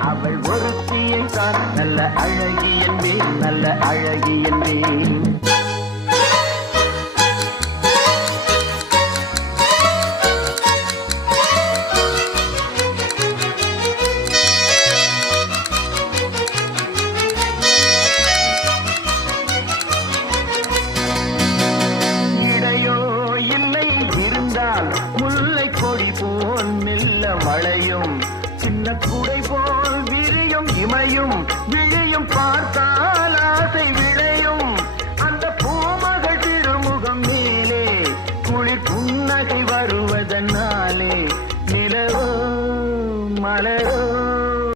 அவள் ஒருத்தியை தான் நல்ல அழகி என்பேன், நல்ல அழகி என்பேன். முல்லை கொடி போல் மெல்ல மழையும் சின்ன குடை போல் விரியும் இமையும் விழியும்